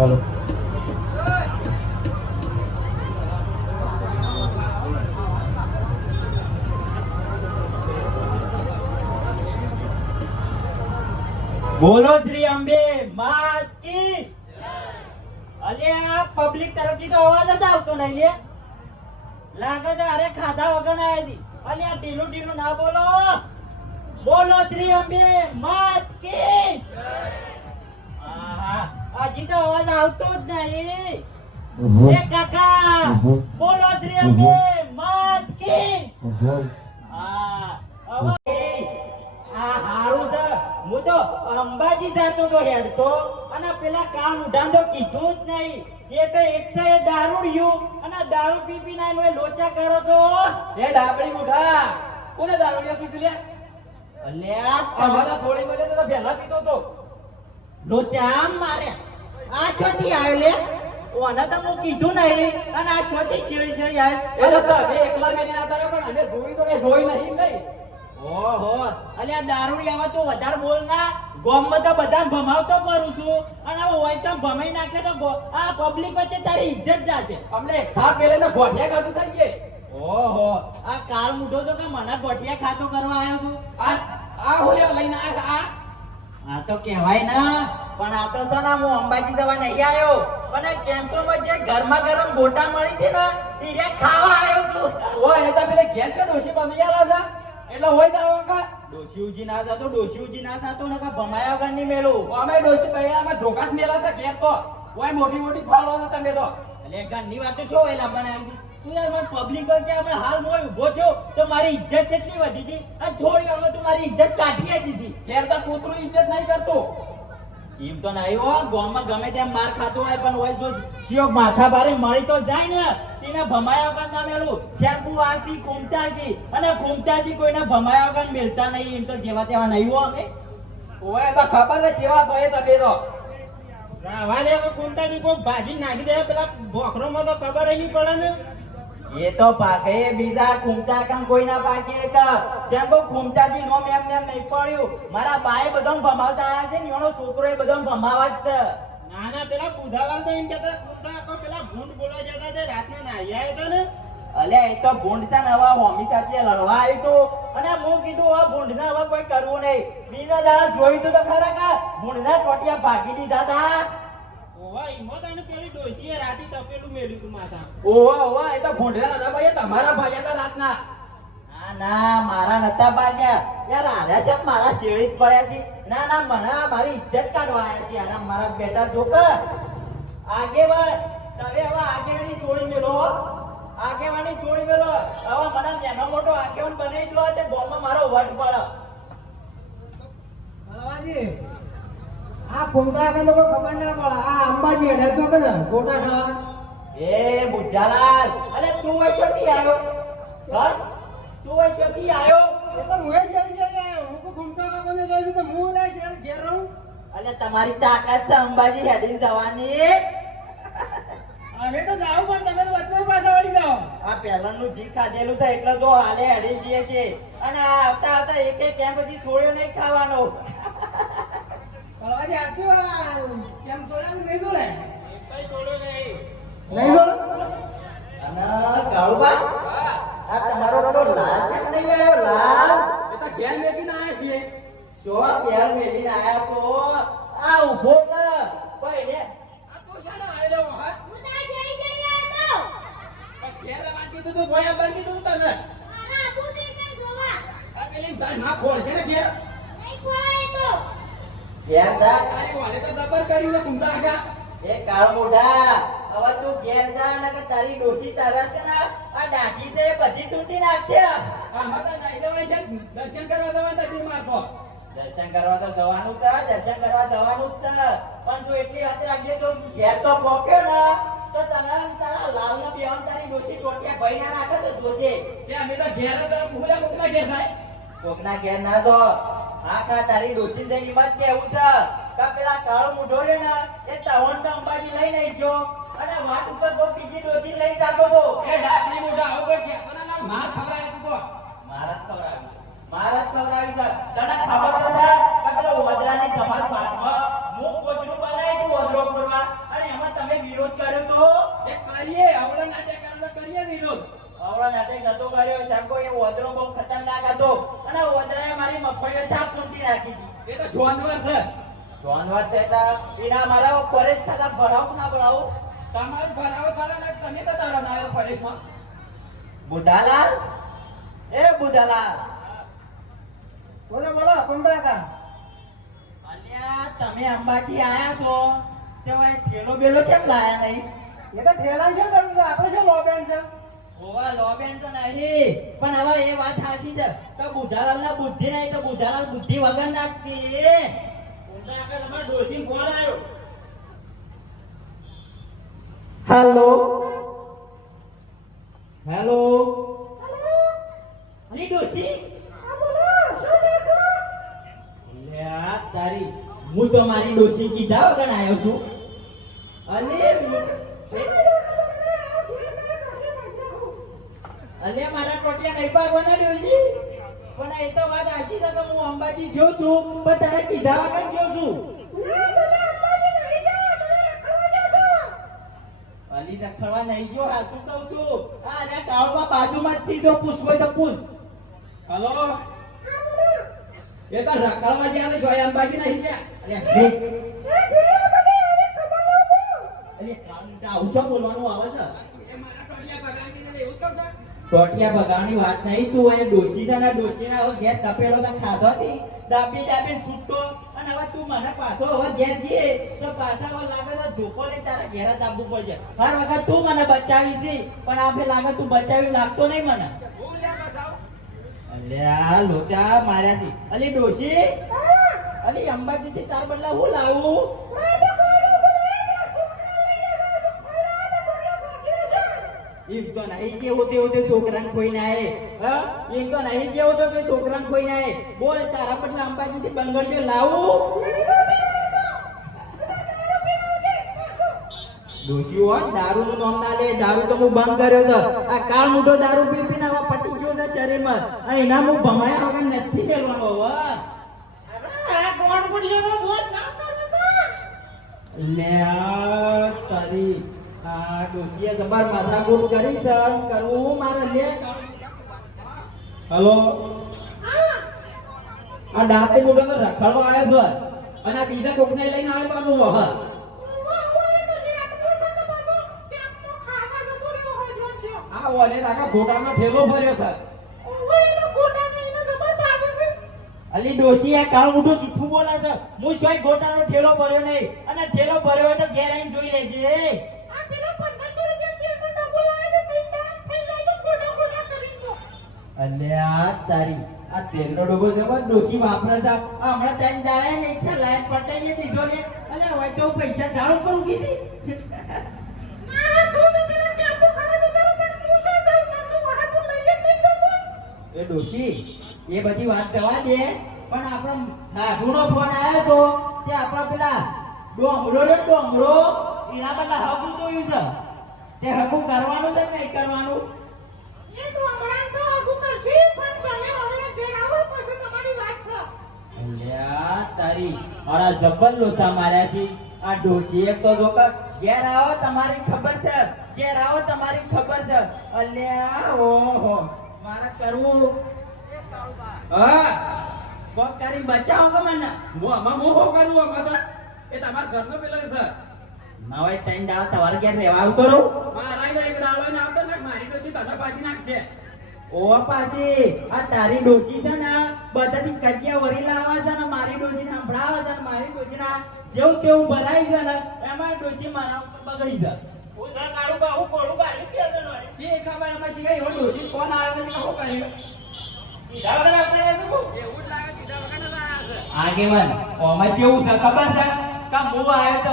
ચાલો. બોલો શ્રી અંબે માત કી અલ્યા પબ્લિક તરફથી તો અવાજ જ આવતો નહીં લે. લાગે છે અરે ખાધા વગર ના આવી અલ્યા ઢીલું ઢીલું ના બોલો. બોલો શ્રી અંબે માત કી આહા, હજી તો અવાજ આવતો જ નહીં. એ કાકા બોલો શ્રી અંબે માત કી. આ આ હારું છે. હું તો અંબાજી જાતો તો હેડતો અને પેલા કામ ઉડાન કીધું જ નહીં. એ તો એકસો એ દારૂડિયું અને દારૂ પી પી ના લોચા કરો તો. એ ડાબડી મુઠા. કોને દારૂ કીધું લે અલ્યા થોડી મળે તો પહેલા પીતો તો. લોચા આમ મારે આ છોથી આવ્યો લે ઓને તો હું કીધું નહીં. અને આ છોથી શેરી એ આવ્યો તો અમે એકલા મેલી ના તારે પણ અમે જોઈ તો કે જોઈ નહીં નહીં. ઓહો અલે આ દારૂડી આવા તો વધારે બોલ ના. ગોમમાં તો બધા ભમાવતો ફરું છું. અને હોય તો ભમાઈ નાખે તો આ પબ્લિક વચ્ચે તારી ઇજ્જત જાશે. અમને ખા પેલે ને ગોઠિયા ખાતું થઈ ગયે ઓહો આ કાળ મૂઠો છો કે મને ગોઠિયા ખાતો કરવા આવ્યો છું? આ આ હોય લઈને આ આ તો કહેવાય ના. પણ આ તો છે ને હું અંબાજી જવા નહીં આવ્યો અને કેમ્પોમાં જે ગરમા ગરમ ગોટા મળી છે ને એ રે ખાવા આવ્યો છું. ઓય એ તો પેલે ગેસ કે ડોશી બની આલા છે એટલે હોય તો વખત ડોશીઉજી ના જાતો ડોશીઉજી ના જાતો ને કા ભમાયા વગરની મેલો. અમે ડોશી અમે ધોકા જ મેલા છે ઘેર તો. ઓય મોટી મોટી ફાળો હતા તમે તો. એટલે ઘરની વાતો છો એલા બનાવી તું યાર મને પબ્લિક વચ્ચે આપણે હાલ મોય ઊભો થયો તો મારી ઇજ્જત કેટલી વધી છે? અને થોડી વારમાં તું મારી ઇજ્જત કાઢી દીધી. ઘેર તો કૂતરું ઇજ્જત નહીં કરતું. એમ તો નહીં હો ગામમાં ગમે તેમ માર ખાતો હોય પણ હોય જો શિયો માથા ભારે મળી તો જાય ને. તેને ભમાયા વગર ના મેલું. શેમ્પુ વાસી કુમતાજી અને કુમતાજી કોઈને ભમાયા વગર મેલતા નહીં એમ તો જેવા તેવા નહીં હો અમે. ઓય તો ખબર છે સેવા તો એ તમે તો. રાવા દે કુંટાજી કોઈ ભાજી નાખી દે પેલા બોખરોમાં તો ખબર નહીં પડે ને. એ તો પાકે બીજા કુમતા કામ કોઈ ના પાકે એક. શેમ્પુ કુમતાજી નો એમ એમ નહીં પડ્યું. મારા બાએ બધો ભમાવતા આવ્યા છે ને એનો છોકરો એ બધો ભમાવા જ છે. ના ના પેલા બુધાલાલ તો એમ કહેતા કુંટા આખો પેલા ભૂંડ બોલવા જતા તે રાતના નાહી આવ્યા હતા ને. અલ્યા એ તો ભૂંડ છે ને હવે હોમી સાથે લડવા આવ્યું તું. અને હું કીધું હવે ભૂંડ ને હવે કોઈ કરવું નહીં. બીજા દાડા જોયું તું તો ખરા કા? ભૂંડ ના ટોટિયા ભાગી દીધા તા. ઓવા ઈમો તને પેલી ડોશીએ રાતી તપેલું મેલ્યું તું માથા. ઓવા ઓવા એ તો ભૂંડરા હતા ભાઈ તમારા ભાઈ હતા રાતના. ના ના મારા નતા ભાગ્યા યાર આર્યા છે મારા શેરી જ પડ્યા છે. ના ના મને મારી ઇજ્જત કાઢવા આવ્યા છે. યાર મારા બેટા જોકર આગેવાન તમે હવે આગેવાની છોડી મેલો. આગેવાની છોડી મેલો. હવે મને નાનો મોટો આગેવાન બનાવી દો તે બોમ્બમાં મારો વટ પડે. હલવાજી આ આગળ લોકો ખબર ના પડે. હેડે તો કે ને ગોટા ખાવા? એ બુદ્ધાલાલ અરે તું હોય છો થી આવ્યો? હા? તું હોય છો થી આવ્યો? એ તો હું જ જઈ જાય હું તો ઘૂમતો કાકાને જોઈ છું તો હું લઈ શહેર ઘેર રહું? અલે તમારી તાકાત છે અંબાજી હેડી જવાની. અમે તો જાવ પણ તમે તો વચમાં પાછા વળી જાઓ. આ પહેલાનું જી ખાધેલું છે એટલે જો હાલે હેડી જઈએ છે અને આ આવતા આવતા એક એક કેમ પછી છોડ્યો નહીં ખાવાનો. આપ્યું આ કેમ છોડ્યા મેં જોડે કઈ છોડ્યો નહીં જોડે અને કાળુબા આ તમારો પેલો લાલ છે કે નહીં આવ્યો લાલ એ તો ઘેર મેકીને આયા છીએ જો આ પેર મેલીને આયા છો આ ઊભો કર કોઈ ને આ તું શાને આયેલો હા ઉતા જઈ જઈ આવતો ઘેર વાંચી તું તો ભોયા બાંધી તું તને મારા આબુ દે કર જોવા આ પેલી તારમાં ખોળ છે ને ઘેર નહીં ખોળાય તો ઘેર જા તારી વાલે તો દબર કર્યું ને કુંડા આગા એ કાળ મોઢા હવે તું ઘેર જા ને કે તારી ડોશી તારા છે ને આ ડાઢી છે બધી છૂટી નાખશે. આમાં તો નાઈ જવાય છે. દર્શન કરવા જવા નથી મારતો દર્શન કરવા તો જવાનું છે દર્શન કરવા જવાનું જ છે. પણ તું એટલી વાત રાખજે તો ઘેર તો પોક્યો ને. તો તને તારા લાલ ને બેહમ તારી ડોસી ટોટિયા ભાઈ ના નાખે તો જોજે. તે અમે તો ઘેર તો ભૂલા કોકના ઘેર થાય. કોકના ઘેર ના તો હા કા તારી ડોસી જઈ મત કેવું છે? કે પેલા કાળો મૂઢો રે ને એ તવણ તો અંબાજી લઈ નહીં ગયો અને વાત ઉપર તો બીજી ડોસી લઈ જાતો તો? એ રાખડી મોઢા આવો કે? કોના નામ? માં ખવરાય તો મારા ખવરાવી મારા ખવરાવી સર તને ખબર તો સર કે વદરાની ધમાલ પાકમાં મુખ કોચરું બનાવી તું વદરો કરવા અને એમાં તમે વિરોધ કર્યો તો? એ કરીએ આવડા નાટક કરતા કરીએ વિરોધ. આવડા નાટક નતો કર્યો સાહેબ એ વદરો બહુ ખતરનાક હતો. અને વદરાએ મારી મફળીઓ સાફ તૂટી નાખી હતી. એ તો જોનવર છે. જોનવર છે એટલે એના મારા કોલેજ ખાતા ભણાવું ના ભણાવું તમારું ભરાવો કરો ને તમે તો તારો નાયો ફરીમાં બુઢાલાલ એ બુઢાલાલ બોલો બોલો કાકા. અલ્યા તમે અંબાજી આયા છો. તે હવે ઠેલો બેલો કેમ લાયા નહીં? એ તો ઠેલા છે તમે તો આપણે જો લોબેન છે? ઓવા લોબેન તો નહીં. પણ હવે એ વાત સાચી છે. તો બુઢાલાલ ના બુદ્ધિ નહીં તો બુઢાલાલ બુદ્ધિ વગર ના જ છે. તમારા ડોશી ફોન આવ્યો. હેલો હેલો અલી ડોશી? અલ્યા તારી હું તો મારી ડોશી કીધા વગર આવ્યો છું. અને હું- મારા ટોટિયા નહીં ભાગવાના ડોશી. પણ એ તો વાત આશી છે કે હું અંબાજી જોઉં છું પણ તને કીધા વગર જોઉં છું. અલી રખડવા નહીં ગયો હા શું કહું છું? આ રે કાળમાં બાજુમાં જ જો પૂછ હોય તો પૂછ. હલો? એ તો રખડવા જ્યાં જોય અંબાજી નહીં ગયા. આવું શું બોલવાનું આવે છે? ટોટિયા વાત નહીં તું એ ડોસી છે ને ડોશીને ના ઘેર તપેલો તો ખાધો છે. દાબી દાબી છૂટતો અને હવે તું મને પાછો હવે ઘેર જઈએ તો પાછા હવે લાગે તો ધોકો લઈ તારા ઘેરા જ આવવું પડશે. હર વખત તું મને બચાવી છે પણ આ લાગે તું બચાવી લાગતો નહીં મને. અલ્યા લોચા માર્યા છે. અલી ડોશી? અલી અંબાજી થી તાર બદલા હું લાવું? એમ તો નહીં જેવો તેવો તે છોકરાને કોઈ ના. હા? એમ તો નહીં જેવો તો તે છોકરાને કોઈ ના. બોલ તારા બદલા અંબાજી થી બંગડીઓ લાવું? દોષી હોય દારૂ નું નામ ના લે દારૂ તો હું બંધ કર્યો છે. આ કાળ મોટો દારૂ પી પીને આવા પટી ગયો છે શરીરમાં. અને એના હું ભમાયા વગર નથી મેળવાનો હવે લે આ તારી આ ડોશીએ જબર માથાકૂટ કરી છે કરવું હું મારે લે હલો આ ડાતે મોટો તો રખડવા આવ્યો છે અને આ બીજા કોકને લઈને આવે પાછું વહ આ ઓલે આખા ઘોટામાં ઠેલો ભર્યો છે અલી ડોશી આ કાળ જૂઠું બોલે છે હું સોય ગોટાનો ઠેલો ભર્યો નહીં અને ઠેલો ભર્યો તો ઘેર આવીને જોઈ લેજે અલ્યા તારી, આ તેલનો ડોગો જબર ડોસી વાપરે છે. આ હમણાં ત્રણ દાડા ને એક લાઈન પટાઈ દીધો ને. અને હવે તો પૈસા ઝાડ પર ઉગી છે. એ ડોસી એ બધી વાત જવા દે. પણ આપણો સાધુનો ફોન આવ્યો તો, તે આપણા પેલા ડોંગરો ને ડોંગરો એના બદલા હગું જોયું છે. તે હગું કરવાનું છે કે નહીં કરવાનું? અલ્યા તારી અડા જબ્બર લોસા માર્યા છે. આ ડોશી એક તો જોકા ઘેર આવો તમારી ખબર છે. ઘેર આવો તમારી ખબર છે. અલ્યા ઓહો મારે કરવું. એ કાળુબા, હા કોક કરી બચાવો કે મને? હું આમાં હું શું કરું આમાં તો એ તમારા ઘરનો પેલો છે ના હોય ત્રણ દાડા તમારે ઘેર રહેવા આવતો રહું મારા એક દાડો ને આવતો ને મારી ડોશી તને પાછી નાખશે. ઓ પાછી આ તારી ડોશી છે ને બધાથી કજિયા વરી લાવા છે ને મારી ડોશી ને સંભળાવે છે ને મારી ડોશી ના જેવું તેવું ભરાઈ છે ને એમાં ડોશી મારા ઉપર બગડી છે. હું તો કાળું બા કોળું બારી ખબર એમાં શી કઈ એવો ડોશી કોણ આવ્યો છે કે શું કર્યું? કીધા વગર આવતા રહેતું તું? એવું જ લાગે કીધા વગર જ આયા છે. આગેવાન ઓમાં કેવું છે ખબર છે? કે હું આવ્યો તો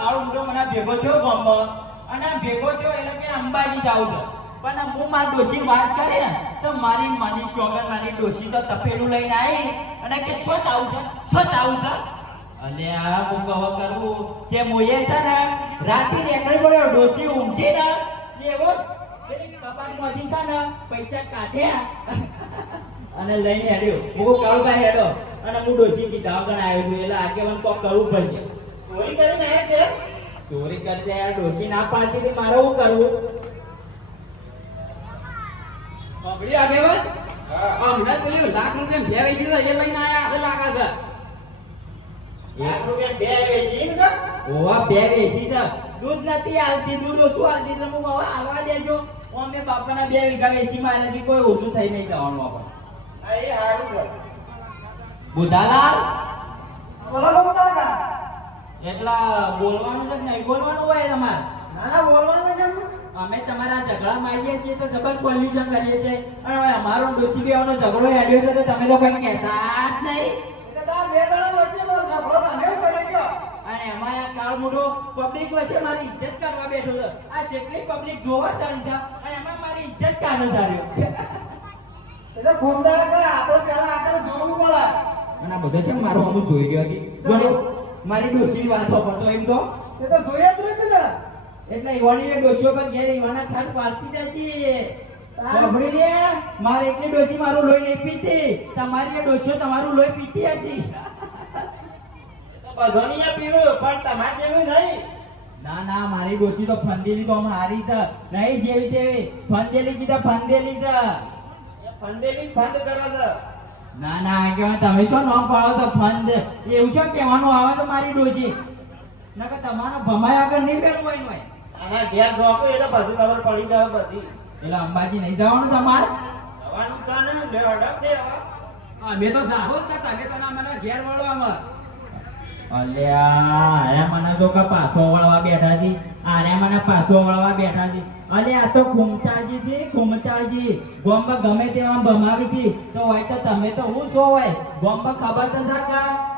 કાળો મોટો મને ભેગો થયો ગામમાં. અને ભેગો થયો એટલે કે અંબાજી જાવ છે. પણ હું મારી ડોશી વાત કરી ને તો મારી માની શોગન મારી ડોશી તો તપેલું લઈને આવી. અને કે શું આવું છે શું આવું છે? અને આ હું કહો કરવું કે મોયે છે ને રાતે નીકળી પડ્યો ડોશી ઊંઘી ને એવો કબાટમાંથી છે ને પૈસા કાઢ્યા. અને લઈને હેડ્યો. હું કાળુભાઈ હેડો. અને હું ડોસી કીધા વગર આવ્યો છું. એટલે આગેવાન કોક કરવું પડશે. ચોરી કરીને ને કે? ચોરી કરશે યાર ડોસી ના પાડતી મારે શું કરવું? બબડી આગેવાન હમણાં પેલી લાખ રૂપિયા બે વેચી એ લઈને આયા હાથે લાગે છે. લાખ રૂપિયા બે વેચી ઓવા બે વેચી છે. દૂધ નથી હાલતી દૂધ ઓછું હાલતી એટલે હવે હાલવા દેજો. અમે બાપાના બે વીઘા વેચી મારે છે કોઈ ઓછું થઈ નહીં જવાનું આપણે. બુધાલાલ? બોલો એટલા બોલવાનું છે નહીં? બોલવાનું હોય તમારે? ના ના બોલવાનું. અમે તમારા ઝઘડામાં મારીએ છીએ તો જબર સોલ્યુશન કરીએ છીએ. અને હવે અમારો ડોસી બેવાનો ઝઘડો હેડ્યો છે તો તમે તો કઈ કહેતા જ નહીં. અને એમાં આ કાળ મોટો પબ્લિક વચ્ચે મારી ઇજ્જત કરવા બેઠો છે. આ જેટલી પબ્લિક જોવા સારી છે અને એમાં મારી ઇજ્જત કાઢે સાર્યો એટલે આપણે પહેલા આગળ જોવું પડે. અને આ બધો છે મારો અમુક જોઈ ગયો છે. મારી ડોસીની વાતો પડતો એમ તો. એ તો જોઈએ. એટલે ઈવાની ડોસીઓ પર ઘેર ઈવાના ઠાઠ પાડતી જશે સાંભળી લે. મારે એટલી ડોસી મારું લોહી નહીં પીતી. તમારી એ ડોસીઓ તમારું લોહી પીતી હશે. બધાની પીવું પણ તમારે જેવું નહીં. ના ના મારી ડોસી તો ફંદેલી તો હારી છે. નહીં જેવી તેવી. ફંદેલી કીધા ફંદેલી છે. ફંદેલી ફંદ કરો છે. ના ના આ તમે શું નામ પાડો તો ફંદ. એવું શું કહેવાનું આવે તો મારી ડોસી નકર તમારો ભમાય આગળ નહીં બેન હોય હોય આના ઘેર જોકો એ તો બધું ખબર પડી જાય બધી. એટલે અંબાજી નહીં જવાનું તમારે? જવાનું તો ને લે અડક દે હવે અમે તો જાહો જ નતા અમે તો મને ઘેર વળવામાં. અલ્યા અરે મને તો કે પાછો વળવા બેઠા છે. અરે મને પાછો વળવા બેઠા છે. અલે આ તો ઘૂમતાળજી છે ઘૂમતાળજી. ગોમ્બા ગમે તેવા ભમાવી છે. તો હોય તો તમે તો હું છો હોય? ગોમ્બા ખબર તો છે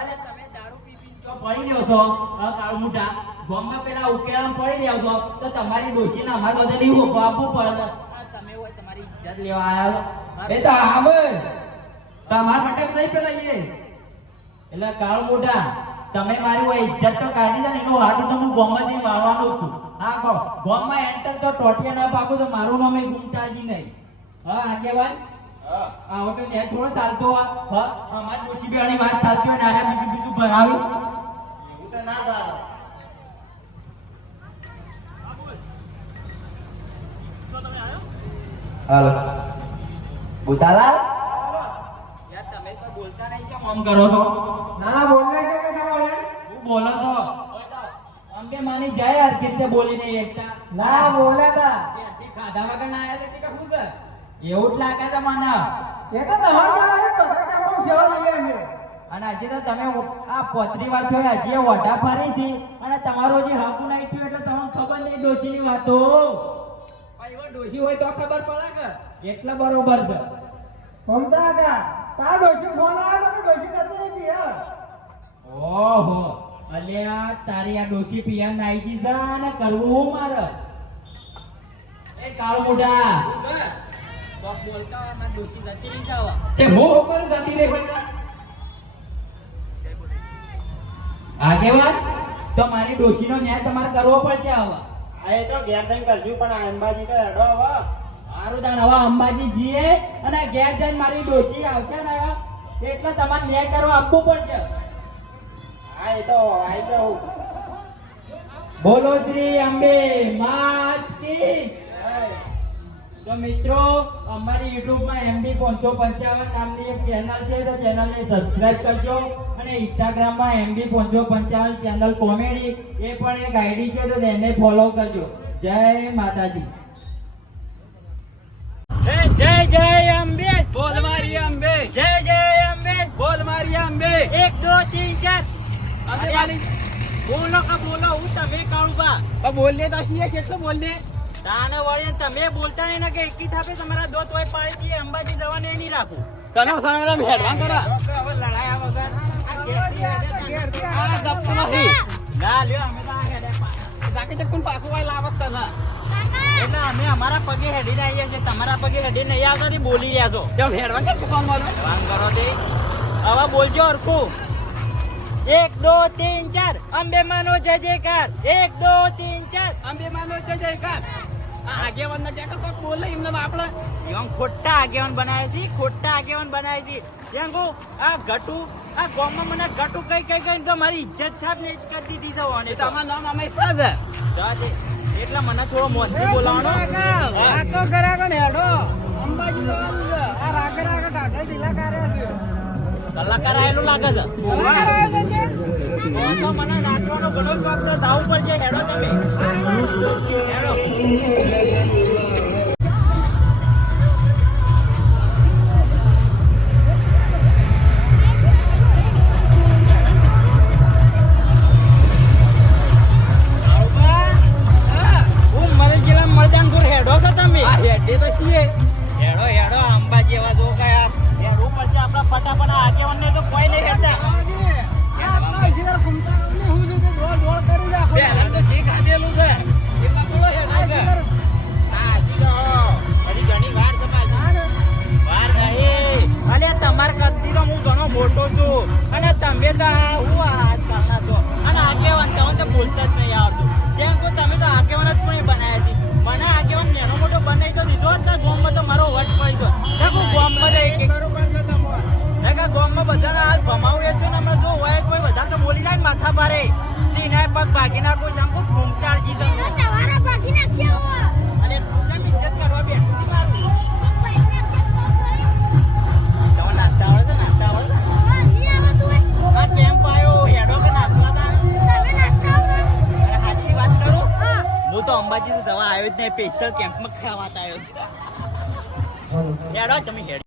અને તમે દારૂ પી પડી ગયો છો? આ કાળુ પેલા ઉકેલામ પડી જાવ છો. તો તમારી ડોશીને બધે નહીં ઊભો આપવું પડે તમે હોય તમારી ઇજ્જત લેવા આવ્યા એ તો આવે તમાર માટે નહીં પેલા એ. એટલે કાળ મોઢા તમે મારી હોય ઇજ્જત તો કાઢી દે ને એનું હાડું તો હું ગોમમાંથી મારવાનું જ છું. હા કહો. ગોમમાં એન્ટર તો ટોટિયા ના પાકું તો મારું નામ એ ગુંટાજી નહીં. હા આગેવાન? હા. આ હોટલ ને થોડો ચાલતો હોય. હા અમારી ડોશી બેવાની વાત ચાલતી હોય ને આ બીજું બીજું ભરાવી એવું તો ના ચાલે હાલો. બુધાલાલ યાર તમે તો બોલતા નહીં છો આમ કરો છો. ના બોલને કે કે તમારે હું બોલો છો. અંબે માની જાય યાર રીતે બોલી નહીં એકતા. ના બોલે તા. ત્યાંથી ખાધા વગર ના આયા છે કે શું છે? એવું જ લાગે છે મને. એ તો તમારા બધા કામો સેવા લઈએ અમે અને આજે તો તમે આ પોતરી વાત હોય આજે ઓઢા વઢા ફરી છે. અને તમારો જે હક નહીં થયું એટલે તમને ખબર નહીં ડોશીની વાતો. એવો ડોશી હોય તો ખબર પડે કે એટલે બરોબર છે. મમતા કા તાર ડોશી ફોન આવ્યો તો ડોશી કરતી નહીં ઓહો અલ્યા તારી આ ડોશી પિયા નાઈજી છે અને કરવું મારે? એ કાળ મોઢા. શું બોલતા મારી ડોશી જતી રહી જાવ તે હું ઉપર જતી રહી ભાઈ આગેવાન તો મારી ડોશીનો ન્યાય તમારે કરવો પડશે હવે. આ એ તો ઘેર કરશું પણ આ અંબાજી તો હેડો હવે. મારું દાન હવે અંબાજી જીએ અને ઘેર જઈને મારી ડોશી આવશે ને એટલે તમારે ન્યાય કરવા આપવું પડશે. હા એ તો આઈ જાઉં બોલો શ્રી અંબે માત કી. તો મિત્રો અમારી યુટ્યુબમાં એમબી પાંચસો પંચાવન નામની એક ચેનલ છે. તો ચેનલને સબસ્ક્રાઇબ કરજો અને ઇન્સ્ટાગ્રામમાં એમબી પાંચસો પંચાવન ચેનલ કોમેડી એ પણ એક આઈડી છે. તો એને ફોલો કરજો. જય માતાજી. જય જય અંબે. બોલ મારી અંબે. જય જય અંબે. બોલ મારી અંબે. એક દો તીન ચાર. અંબે બોલો કા બોલો હું તમે કાળુબા બોલને તો છીએ કેટલું બોલને. તાને વળે તમે બોલતા નહીં ને કે એકી થાપે તમારા દોત હોય પાડી દઈએ અંબાજી જવાને નહીં રાખું. કનો સામે હેડવાન કરો? હવે લડાયા વગર આ ઘેરથી હેડે તો ઘેરથી આ દપતો નથી. ના લ્યો અમે તો આ હેડે જાકે તે કોણ પાછું વાય લાવત તને? એટલે અમે અમારા પગે હેડી આવીએ છીએ તમારા પગે હેડીને નહીં આવતા થી બોલી રહ્યા છો. તેમ હેડવાન કે ફોન મારું વાંગ કરો તે. હવે બોલજો હરખું. એક દો તીન ચાર. અંબે માનો જય જયકાર. એક દો તીન ચાર. અંબે માનો જય જયકાર. આગેવાન ના ક્યાં કોક બોલે એમને આપણે ખોટા આગેવાન બનાવે છે ખોટા આગેવાન બનાવે છે. કેમ આ ઘટુ આ ગામમાં મને ઘટુ કઈ કઈ કઈ તો મારી ઇજ્જત સાહેબ ને જ કરી દીધી છે તમારું નામ અમે સાદે એટલે મને થોડો મોજથી બોલાવવાનો. હા. તો કર્યા કોણ હેડો. અંબાજી જવાનું છે. આ રાગ રાગે ટાટા ઢીલા કર્યા છે. કલાકાર આયેલું લાગે છે. કલાકાર આવ્યો છે? મને નાચવાનો ઘણો શોખ છે જાવું પડશે હેડો તમે. Claro. સ્પેશિયલ કેમ્પમાં ખાવા આવ્યો છું. હેડો તમે હેડ.